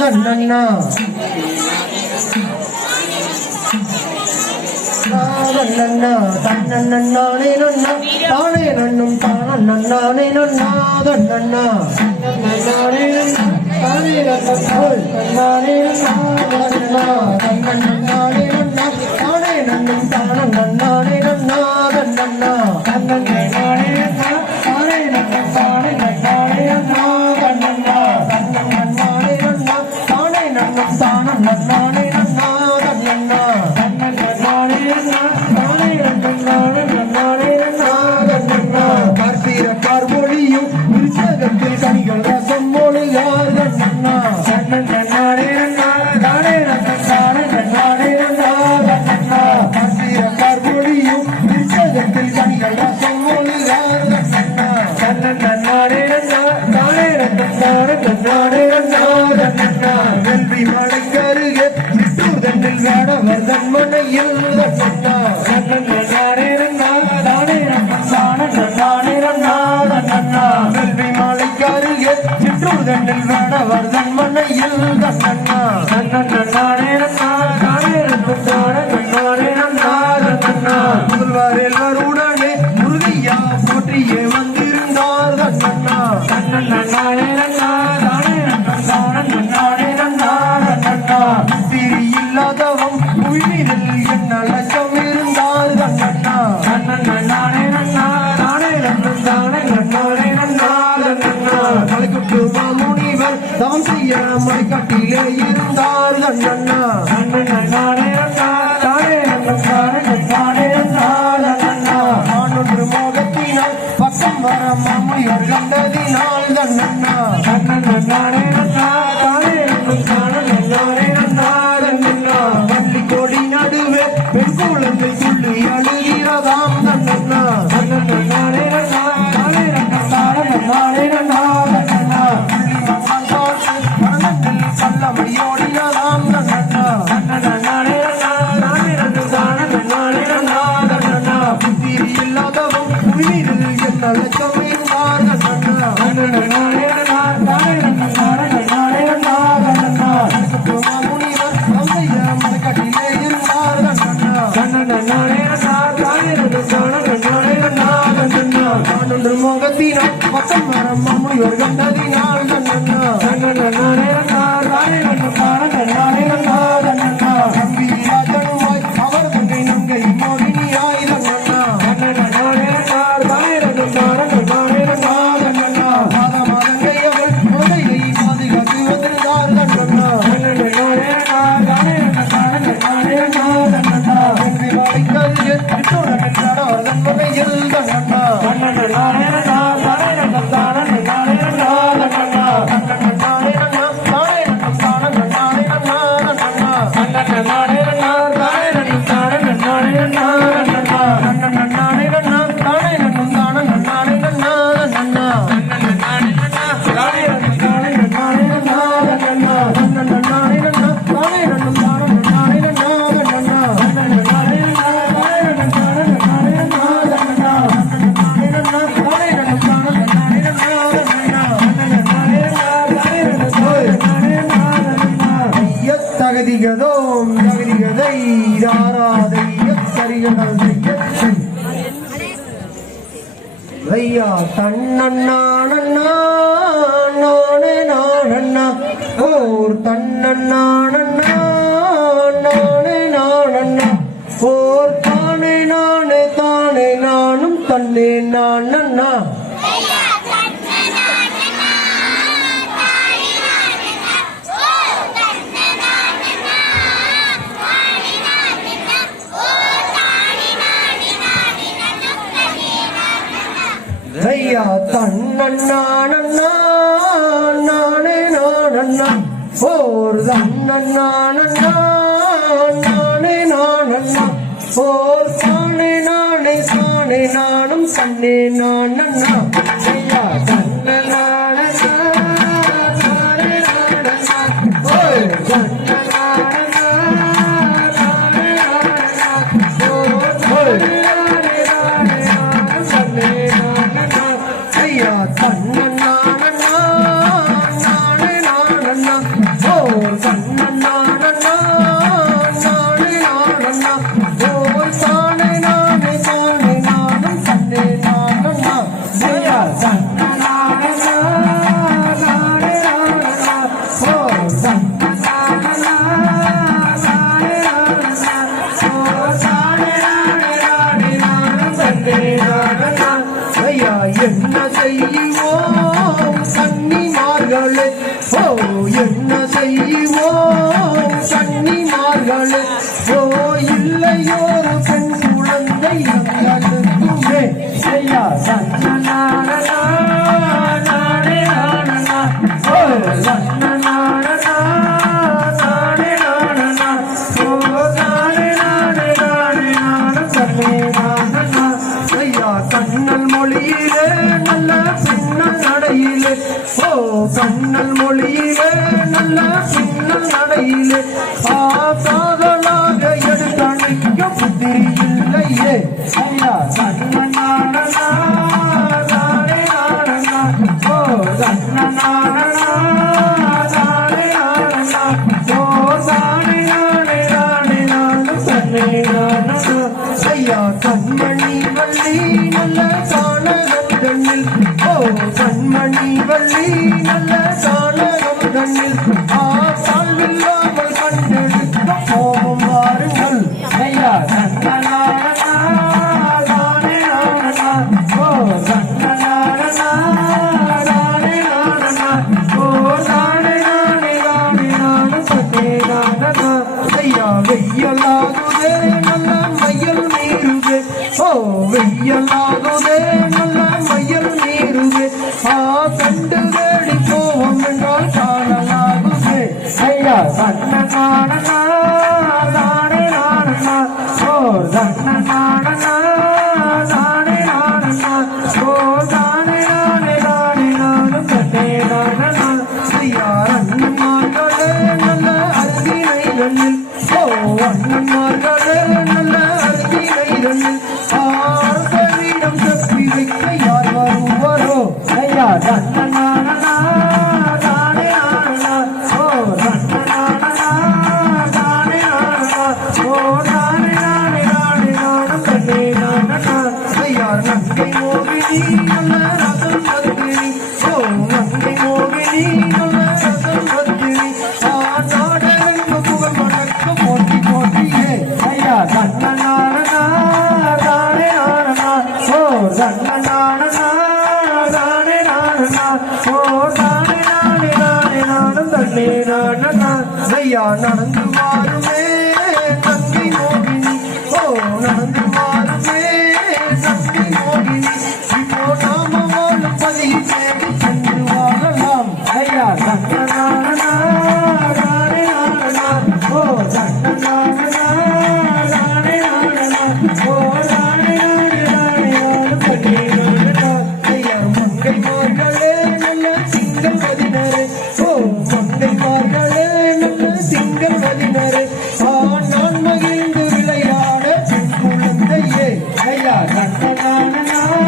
கண்ணண்ணா நானண்ணா தன்னண்ணானே நன்னா தானே நன்னும் தானண்ணானே நன்னா தன்னண்ணா கனிகள் ரசம் மொழி யார் கண்ணா ஐயா தன்னண்ணா நானே நானண்ணா. ஓர் தன்னண்ணா நானே நானண்ணா. ஓர் தானே நானே தானே நானும் தன்னே ஐயா தன்னண்ணா. கண்மணி வள்ளி நல்ல சாணல் கண்ணில் ஓ கண்மணி வள்ளி நல்ல சா நடந்து வாருமே. ஐயா சட்டமான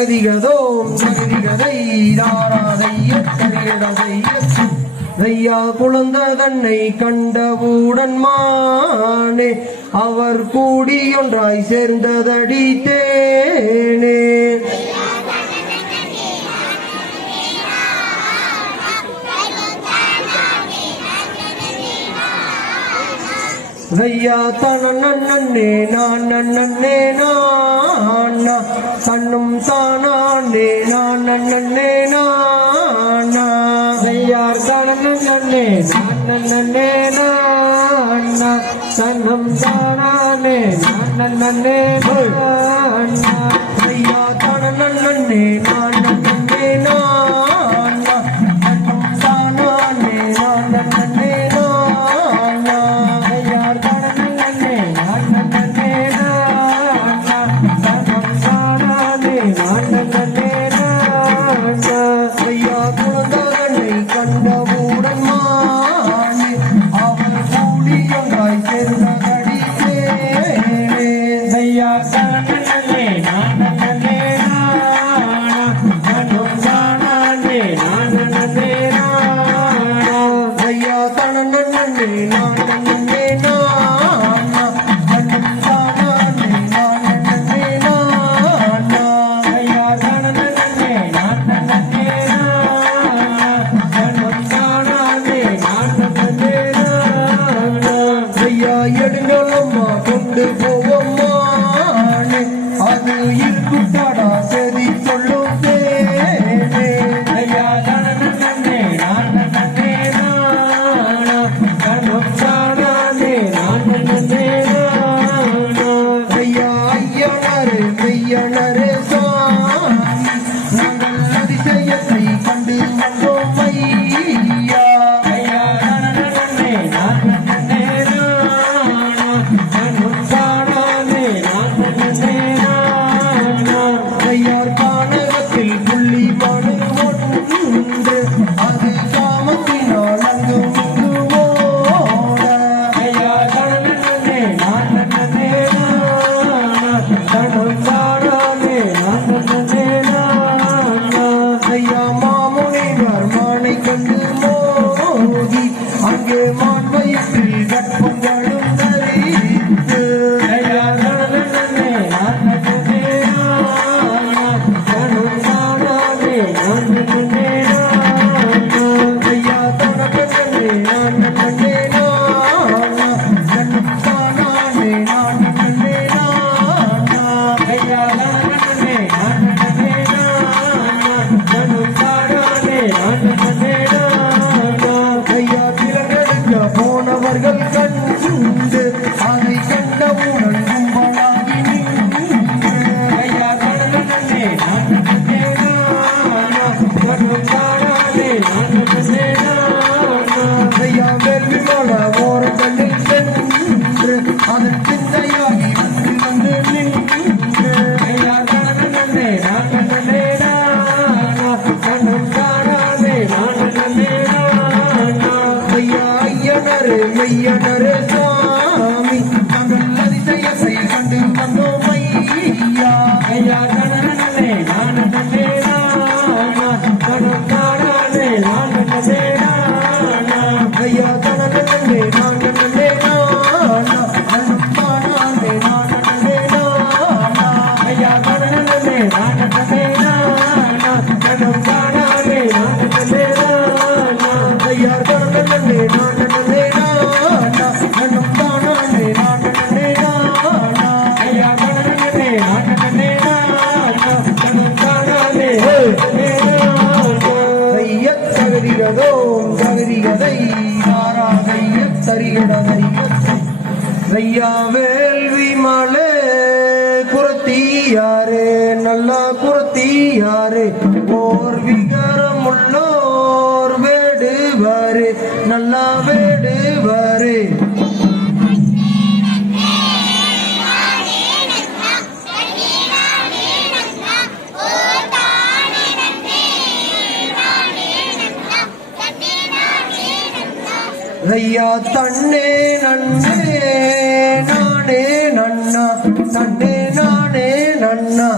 ஜகதிகதோம் சகதிகதை தாராதையத்தரிடதை ஐயா குழந்த தன்னை கண்டவுடன் மானே அவர் கூடியொன்றாய் சேர்ந்ததடி தேனே. ஐயா தன நன்னே நான் நன்னே நான் தன்னும் தானே நான் நன்னே நானா செய்யார் தன்னே நான் நன்னே நானா தன்னும் தானே நான் நன்னே நான். மெய்யனரே மெய்யனரே தரிகதோ தரிகதை ஆராதைய தரிகடதை ஐயா வேள்வி மலை ஐயா தன்னே நன்னே நானே நன்னா தன்னே நானே நன்னா.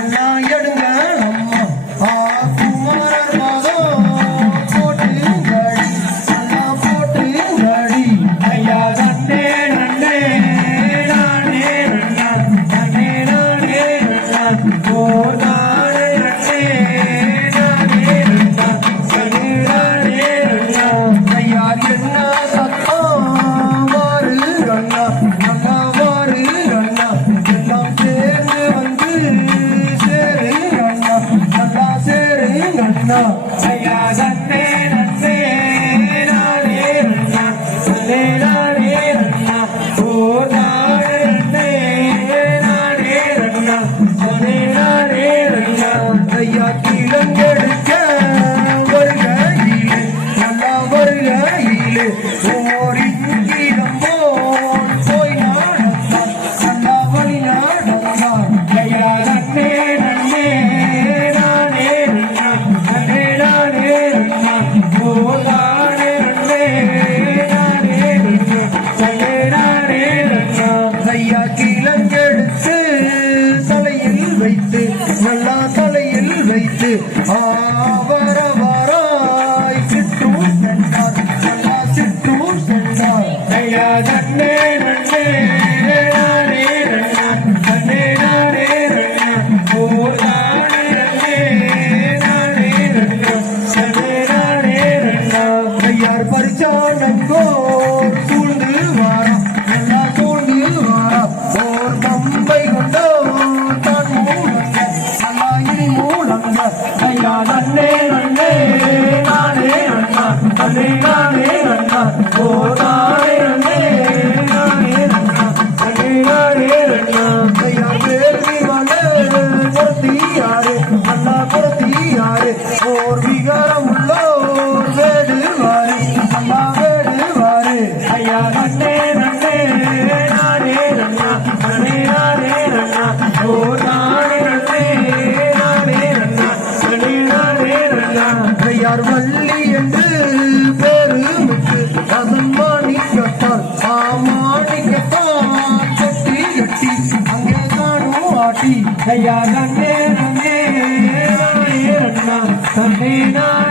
நல்லா எடுங்க ஆட்டி நேரமே நன்னே நன்னே நானே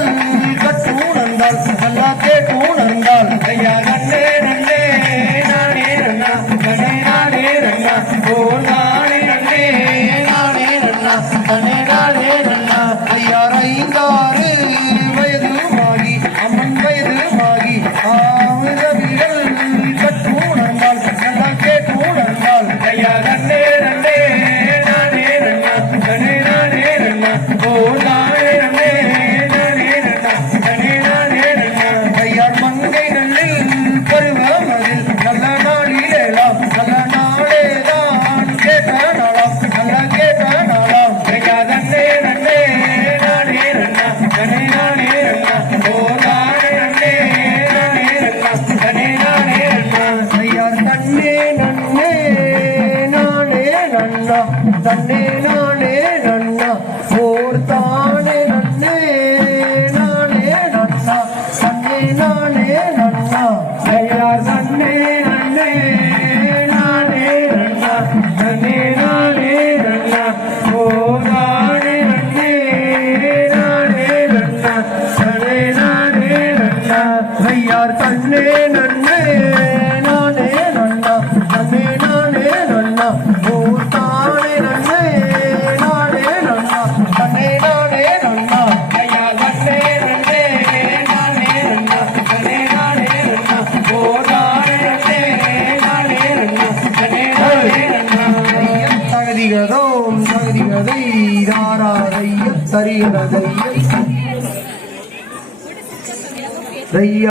Yeah. நன்னே